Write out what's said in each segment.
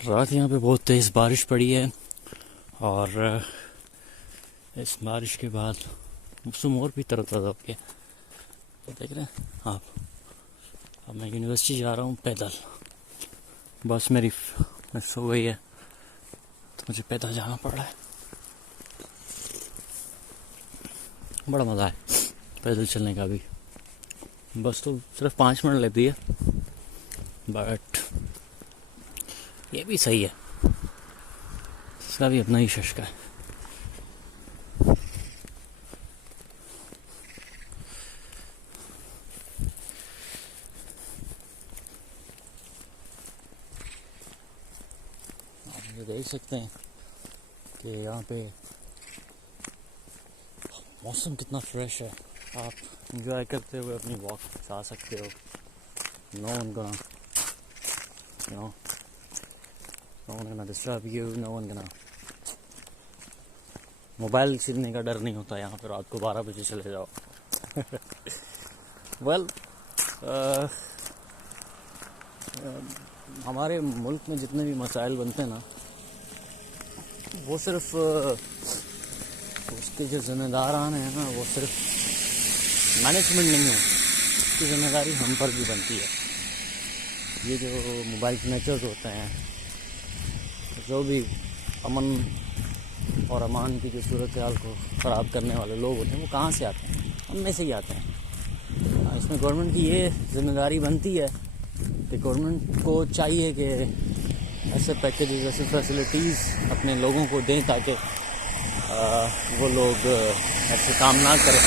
रात यहाँ पे बहुत तेज़ बारिश पड़ी है और इस बारिश के बाद मौसम और भी तरोताज़ा हो गया। देख रहे हैं आप। अब मैं यूनिवर्सिटी जा रहा हूँ पैदल। बस मेरी मिस हो गई है तो मुझे पैदल जाना पड़ रहा है। बड़ा मज़ा है पैदल चलने का भी। बस तो सिर्फ 5 मिनट लेती है बट ये भी सही है, इसका भी अपना ही शश्का है। आप ये देख सकते हैं कि यहाँ पे मौसम कितना फ्रेश है। आप इंजॉय करते हुए अपनी वॉक जा सकते हो। नो वन गना डिस्टर्ब यू, नो वन गना। मोबाइल छीनने का डर नहीं होता यहाँ पे। रात को 12 बजे चले जाओ। वेल हमारे मुल्क में जितने भी मसाइल बनते हैं ना, वो सिर्फ उसके जो जिम्मेदारान हैं ना, वो सिर्फ मैनेजमेंट नहीं है, उसकी जिम्मेदारी हम पर भी बनती है। ये जो मोबाइल स्नैचर्स होते हैं, जो भी अमन और अमान की जो सूरत हाल को ख़राब करने वाले लोग होते हैं, वो कहाँ से आते हैं? हम में से ही आते हैं। इसमें गवर्नमेंट की ये जिम्मेदारी बनती है कि गवर्नमेंट को चाहिए कि ऐसे पैकेजेस, ऐसे फैसिलिटीज़ अपने लोगों को दें ताकि वो लोग ऐसे काम ना करें।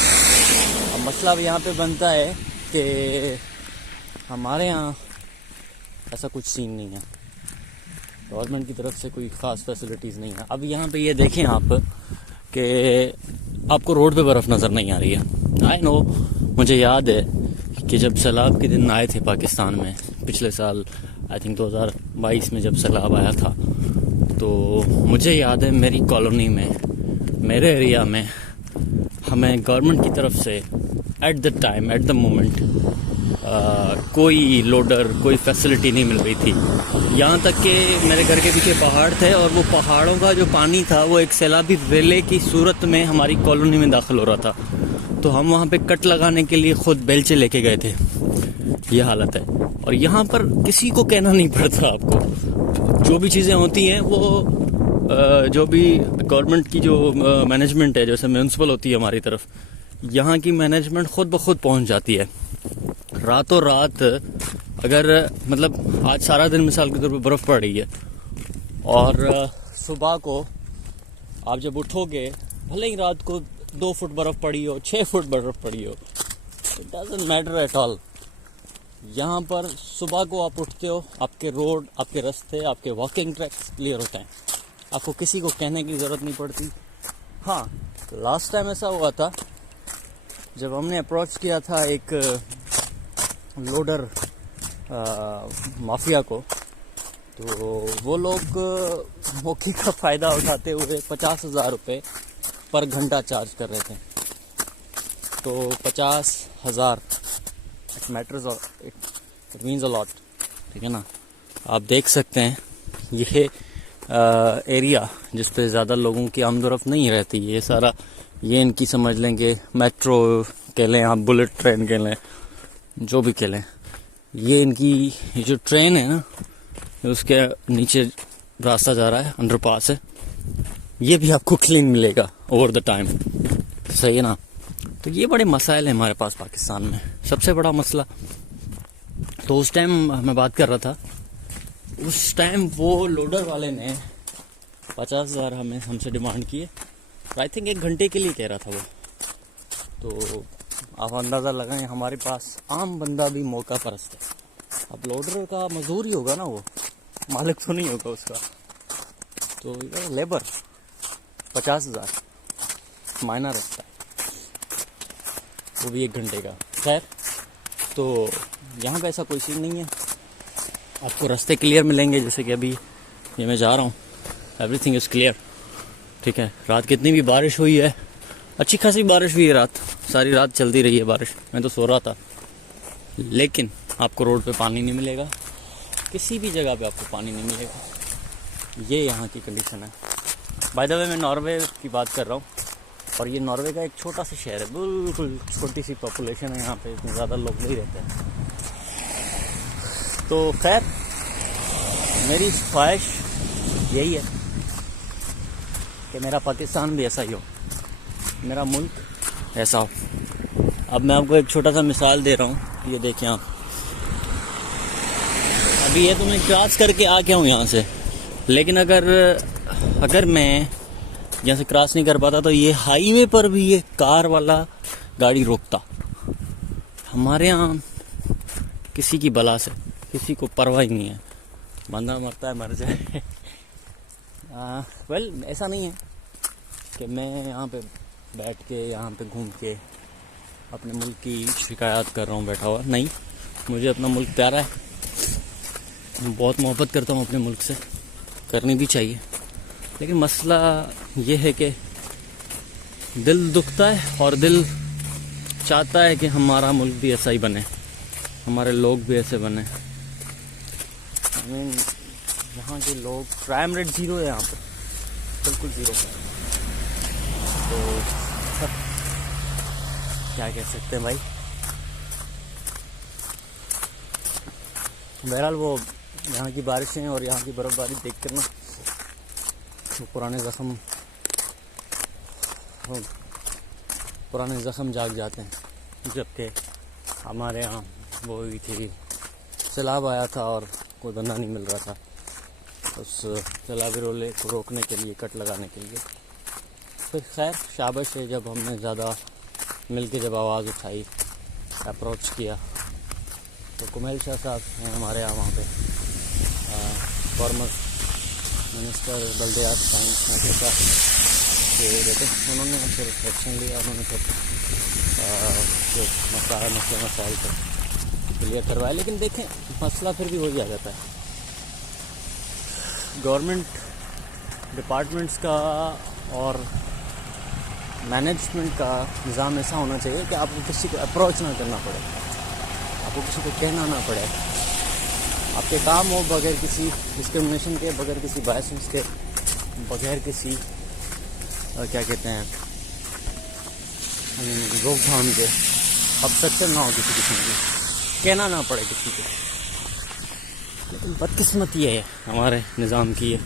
अब मसला अब यहाँ पे बनता है कि हमारे यहाँ ऐसा कुछ सीन नहीं है। गवर्नमेंट की तरफ से कोई ख़ास फैसिलिटीज़ नहीं है। अब यहाँ पे ये देखें आप कि आपको रोड पे बर्फ़ नज़र नहीं आ रही है। आई नो, मुझे याद है कि जब सैलाब के दिन आए थे पाकिस्तान में पिछले साल, आई थिंक 2022 में जब सैलाब आया था, तो मुझे याद है मेरी कॉलोनी में, मेरे एरिया में, हमें गवर्नमेंट की तरफ से एट द मोमेंट कोई लोडर, कोई फैसिलिटी नहीं मिल रही थी। यहाँ तक कि मेरे घर के पीछे पहाड़ थे और वो पहाड़ों का जो पानी था वो एक सैलाबी रेले की सूरत में हमारी कॉलोनी में दाखिल हो रहा था। तो हम वहाँ पे कट लगाने के लिए खुद बेलचे लेके गए थे। ये हालत है। और यहाँ पर किसी को कहना नहीं पड़ता आपको। जो भी चीज़ें होती हैं वो जो भी गवर्नमेंट की जो मैनेजमेंट है, जैसे म्यूनसिपल होती है हमारी तरफ, यहाँ की मैनेजमेंट खुद ब खुद पहुँच जाती है। रातों रात अगर मतलब आज सारा दिन मिसाल के तौर पे बर्फ़ पड़ रही है और सुबह को आप जब उठोगे, भले ही रात को 2 फुट बर्फ़ पड़ी हो, 6 फुट बर्फ़ पड़ी हो, it doesn't matter at all. यहाँ पर सुबह को आप उठते हो, आपके रोड, आपके रास्ते, आपके वॉकिंग ट्रैक्स क्लियर होते हैं। आपको किसी को कहने की ज़रूरत नहीं पड़ती। हाँ, लास्ट टाइम ऐसा हुआ था जब हमने अप्रोच किया था एक लोडर माफिया को, तो वो लोग मौके का फ़ायदा उठाते हुए 50,000 रुपये पर घंटा चार्ज कर रहे थे। तो 50,000 it matters, it means a lot, ठीक है ना। आप देख सकते हैं ये एरिया जिस पे ज़्यादा लोगों की आमदोरफ्त नहीं रहती, ये सारा, ये इनकी समझ लेंगे मेट्रो कह लें, आप बुलेट ट्रेन कह लें, जो भी कह लें, ये इनकी ये जो ट्रेन है ना, उसके नीचे रास्ता जा रहा है, अंडरपास है, ये भी आपको क्लीन मिलेगा ओवर द टाइम, सही है ना। तो ये बड़े मसाइल हैं हमारे पास पाकिस्तान में। सबसे बड़ा मसला तो उस टाइम मैं बात कर रहा था, उस टाइम वो लोडर वाले ने 50,000 हमसे डिमांड किए। आई थिंक 1 घंटे के लिए कह रहा था वो। तो आप अंदाज़ा लगाएं, हमारे पास आम बंदा भी मौका परस्त है। अब लोडर का मजदूर ही होगा ना, वो मालिक तो नहीं होगा उसका। तो लेबर 50,000 मायना रखता है, वो भी 1 घंटे का। खैर, तो यहाँ पे ऐसा कोई सीन नहीं है। आपको रास्ते क्लियर मिलेंगे, जैसे कि अभी ये मैं जा रहा हूँ, एवरीथिंग इज़ क्लियर, ठीक है। रात कितनी भी बारिश हुई है, अच्छी खासी बारिश हुई है रात, सारी रात चलती रही है बारिश, मैं तो सो रहा था, लेकिन आपको रोड पे पानी नहीं मिलेगा, किसी भी जगह पे आपको पानी नहीं मिलेगा। ये यहाँ की कंडीशन है। बाय द वे मैं नॉर्वे की बात कर रहा हूँ, और ये नॉर्वे का एक छोटा सा शहर है, बिल्कुल छोटी सी पॉपुलेशन है यहाँ पे, इतने ज़्यादा लोग नहीं रहते हैं। तो खैर मेरी ख्वाहिश यही है कि मेरा पाकिस्तान भी ऐसा ही हो, मेरा मुल्क ऐसा हो। अब मैं आपको एक छोटा सा मिसाल दे रहा हूँ, ये देखिए आप, अभी ये तो मैं क्रॉस करके आ गया हूँ यहाँ से, लेकिन अगर मैं यहाँ से क्रॉस नहीं कर पाता तो ये हाईवे पर भी ये कार वाला गाड़ी रोकता। हमारे यहाँ किसी की बला से किसी को परवाह ही नहीं है, बंदा मरता है मर जाए। वेल ऐसा नहीं है कि मैं यहाँ पे बैठ के यहाँ पे घूम के अपने मुल्क की शिकायत कर रहा हूँ बैठा हुआ, नहीं, मुझे अपना मुल्क प्यारा है, मैं बहुत मोहब्बत करता हूँ अपने मुल्क से, करनी भी चाहिए। लेकिन मसला ये है कि दिल दुखता है और दिल चाहता है कि हमारा मुल्क भी ऐसा ही बने, हमारे लोग भी ऐसे बने। आई मीन यहाँ के लोग, क्राइम रेट 0 है यहाँ पर, बिल्कुल 0 है। तो क्या कह सकते हैं भाई। बहरहाल वो यहाँ की बारिशें और यहाँ की बर्फ़बारी देख कर ना तो पुराने ज़ख्म जाग जाते हैं। जबकि हमारे यहाँ वो हुई थी, सैलाब आया था और कोई बंदा नहीं मिल रहा था उस सैलाबी रोले को रोकने के लिए, कट लगाने के लिए। फिर खैर शाबाश है, जब हमने ज़्यादा मिल के जब आवाज़ उठाई, अप्रोच किया, तो कुमैल शाह साहब हैं हमारे यहाँ, वहाँ पे फॉर्मर मिनिस्टर बल्दियात साइंस के बेटे, उन्होंने फिर एक्शन लिया, उन्होंने फिर जो मसाइल को क्लियर करवाया। लेकिन देखें मसला फिर भी हो ही आ जाता है। गवर्नमेंट डिपार्टमेंट्स का और मैनेजमेंट का निज़ाम ऐसा होना चाहिए कि आपको किसी को अप्रोच ना करना पड़े, आपको किसी को कहना ना पड़े, आपके काम हो बगैर किसी डिस्क्रिमिनेशन के, बगैर किसी बायसेंस के, बगैर किसी क्या कहते हैं रोकथाम के, ऑब्स्ट्रक्शन ना हो किसी किस्म की, कहना ना पड़े किसी को। लेकिन बदकिस्मती है हमारे निज़ाम की है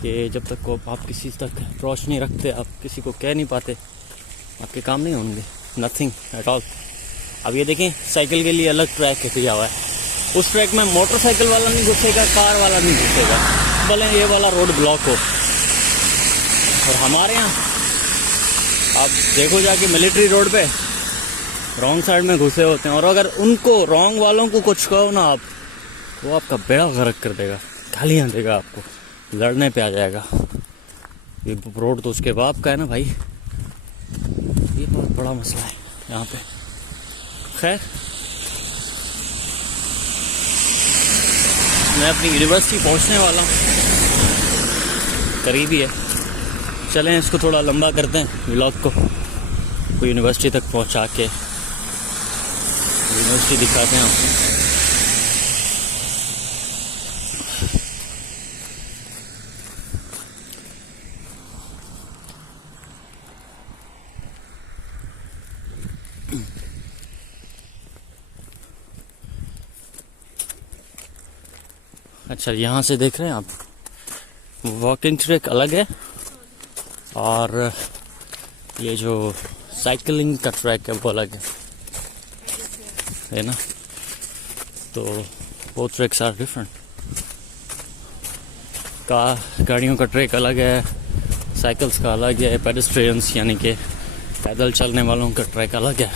कि जब तक को आप किसी तक अप्रोच नहीं रखते, आप किसी को कह नहीं पाते, आपके काम नहीं होंगे, नथिंग एट ऑल। अब ये देखें साइकिल के लिए अलग ट्रैक किया हुआ है, उस ट्रैक में मोटरसाइकिल वाला नहीं घुसेगा, कार वाला नहीं घुसेगा, भले ये वाला रोड ब्लॉक हो। और हमारे यहाँ आप देखो जाके मिलिट्री रोड पे रॉन्ग साइड में घुसे होते हैं, और अगर उनको रॉन्ग वालों को कुछ कहो ना आप, वो आपका बेड़ा गर्क कर देगा, गालियाँ देगा, आपको लड़ने पे आ जाएगा। ये रोड तो उसके बाप का है ना भाई, ये बहुत बड़ा मसला है यहाँ पे। खैर मैं अपनी यूनिवर्सिटी पहुँचने वाला हूँ, करीब ही है, चलें इसको थोड़ा लंबा करते हैं व्लॉग को यूनिवर्सिटी तक पहुँचा के यूनिवर्सिटी दिखाते हैं आपको। अच्छा यहाँ से देख रहे हैं आप, वॉकिंग ट्रैक अलग है और ये जो साइकिलिंग का ट्रैक है वो अलग है ना, तो वो ट्रैक्स आर डिफरेंट। गाड़ियों का ट्रैक अलग है, साइकिल्स का अलग है, पेडेस्ट्रियंस यानी कि पैदल चलने वालों का ट्रैक अलग है।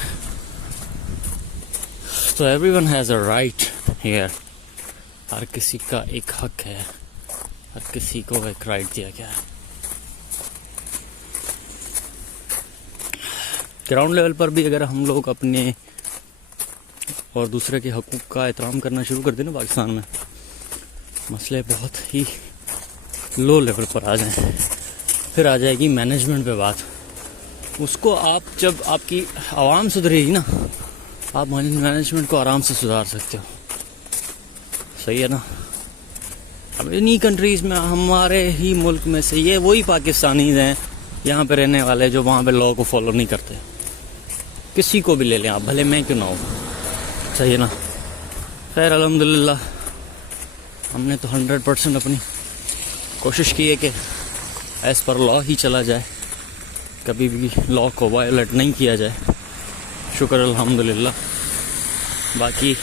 तो everyone has a right here, हर किसी का एक हक है, हर किसी को एक राइट दिया गया है। ग्राउंड लेवल पर भी अगर हम लोग अपने और दूसरे के हकूक़ का एहतराम करना शुरू कर दें ना पाकिस्तान में, मसले बहुत ही लो लेवल पर आ जाएं, फिर आ जाएगी मैनेजमेंट पे बात। उसको आप जब आपकी आवाम सुधरेगी ना, आप मैनेजमेंट को आराम से सुधार सकते हो, सही है ना। अब इन्हीं कंट्रीज़ में, हमारे ही मुल्क में से ये वही पाकिस्तानीज़ हैं यहाँ पे रहने वाले जो वहाँ पे लॉ को फॉलो नहीं करते। किसी को भी ले लें आप, भले मैं क्यों ना हो, सही है ना। खैर अल्हम्दुलिल्लाह हमने तो 100% अपनी कोशिश की है कि एज़ पर लॉ ही चला जाए, कभी भी लॉ को वायलेट नहीं किया जाए। शुक्र अल्हम्दुलिल्लाह। बाकी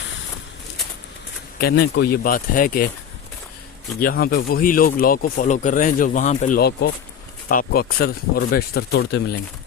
कहने को ये बात है कि यहाँ पे वही लोग लॉ को फॉलो कर रहे हैं जो वहाँ पे लॉ को आपको अक्सर और बेशतर तोड़ते मिलेंगे।